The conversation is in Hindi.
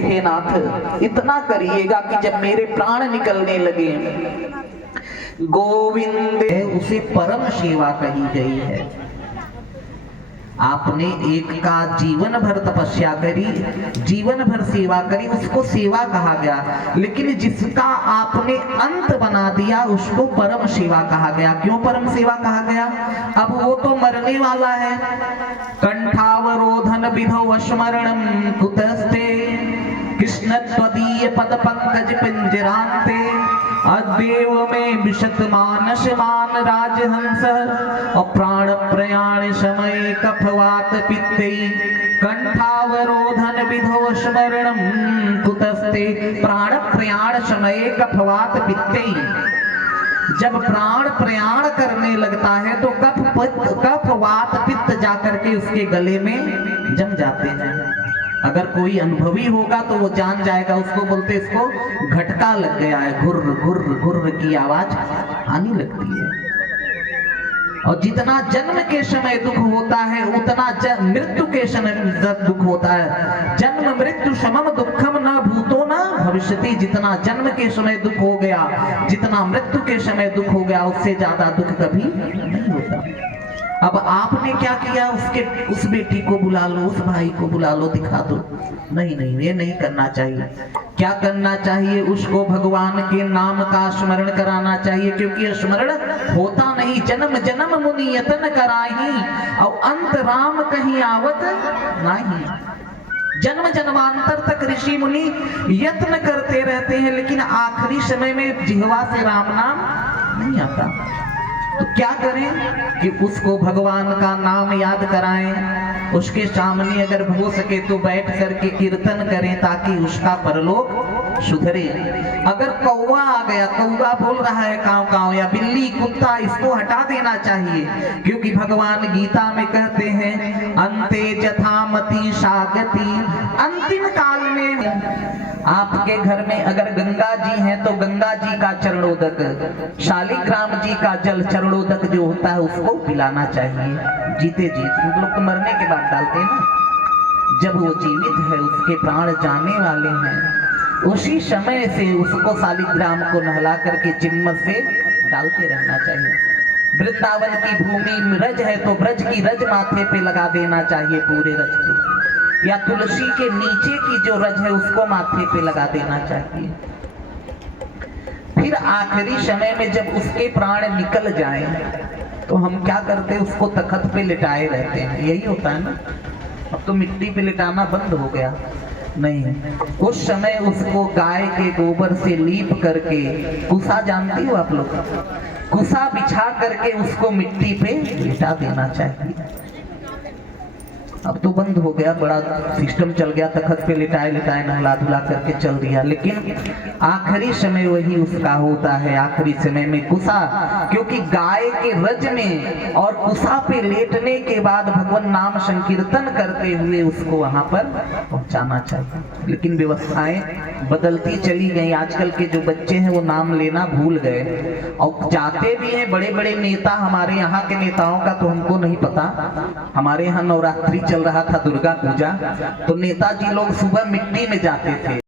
हे नाथ, इतना करिएगा कि जब मेरे प्राण निकलने लगे, गोविंद उसे परम सेवा कही गई है। आपने एक का जीवन भर तपस्या करी, जीवन भर सेवा करी, उसको सेवा कहा गया। लेकिन जिसका आपने अंत बना दिया उसको परम सेवा कहा गया। क्यों परम सेवा कहा गया? अब वो तो मरने वाला है। कंठावरोधन विधौ स्मरणम कुतस्ते, कृष्ण त्वदीय पद पंकज पिंजरान्ते, अद्येव में विशत मानस मान राजहंस, और प्राण प्रयाण समय कफवात पित्ते, कंठावरोधन विधौ स्मरणम कुतस्ते। प्राण प्रयाण समय कफवात पित्ते, जब प्राण प्रयाण करने लगता है तो कफ वात पित्त जाकर के उसके गले में जम जाते हैं। अगर कोई अनुभवी होगा तो वो जान जाएगा, उसको बोलते इसको घटका लग गया है, घुर्र घुर्र घुर्र की आवाज आने लगती है। और जितना जन्म के समय दुख होता है उतना मृत्यु के समय दुख होता है। जन्म मृत्यु समम दुखम न भूतो न भविष्यति। जितना जन्म के समय दुख हो गया, जितना मृत्यु के समय दुख हो गया, उससे ज्यादा दुख कभी नहीं होता। अब आपने क्या किया? उस बेटी को बुला लो, उस भाई को बुला लो, दिखा दो। नहीं नहीं, ये नहीं करना चाहिए। क्या करना चाहिए? उसको भगवान के नाम का स्मरण कराना चाहिए, क्योंकि स्मरण होता नहीं। जन्म जन्म मुनि यतन कराही, और अंत राम कहीं आवत नहीं। जन्म जन्मांतर तक ऋषि मुनि यत्न करते रहते हैं, लेकिन आखिरी समय में जिह्वा से राम नाम नहीं आता। तो क्या करें कि उसको भगवान का नाम याद कराएं, उसके सामने अगर हो सके तो बैठ करके कीर्तन करें, ताकि उसका परलोक सुधरे। अगर कौवा आ गया, कौवा बोल रहा है काव काव, या बिल्ली कुत्ता, इसको हटा देना चाहिए, क्योंकि भगवान गीता में कहते हैं अंते जथामति सागति। अंतिम काल में आपके घर में अगर गंगा जी हैं तो गंगा जी का चरणोदक, शालिग्राम जी का जल चरणोदक जो होता है उसको पिलाना चाहिए। जीते जी, उन लोग तो मरने के बाद डालते हैं ना, जब वो जीवित है, उसके प्राण जाने वाले हैं, उसी समय से उसको शालिग्राम को नहला करके चिम्मच से डालते रहना चाहिए। वृंदावन की भूमि रज है तो ब्रज की रज माथे पे लगा देना चाहिए, पूरे रज पे, या तुलसी के नीचे की जो रज है उसको माथे पे लगा देना चाहिए। फिर आखिरी समय में जब उसके प्राण निकल जाएं तो हम क्या करते हैं? उसको तख्त पे लिटाए रहते हैं। यही होता है ना। अब तो मिट्टी पे लिटाना बंद हो गया। नहीं, उस समय उसको गाय के गोबर से लीप करके, कुसा जानती हो आप लोग, कुसा बिछा करके उसको मिट्टी पे लिटा देना चाहिए। अब तो बंद हो गया, बड़ा सिस्टम चल गया, तख्त पे लिटाए लिटाए नहला धुला करके चल दिया। लेकिन आखिरी समय वही उसका होता है। आखिरी समय में कुसा, क्योंकि गाय के रज में और कुसा पे लेटने के बाद भगवान नाम संकीर्तन करते हुए उसको वहां पर पहुंचाना चाहिए। लेकिन व्यवस्थाएं बदलती चली गई। आजकल के जो बच्चे हैं वो नाम लेना भूल गए, और जाते भी हैं बड़े बड़े नेता। हमारे यहाँ के नेताओं का तो हमको नहीं पता। हमारे यहाँ नवरात्रि चल रहा था, दुर्गा पूजा, तो नेताजी लोग सुबह मिट्टी में जाते थे।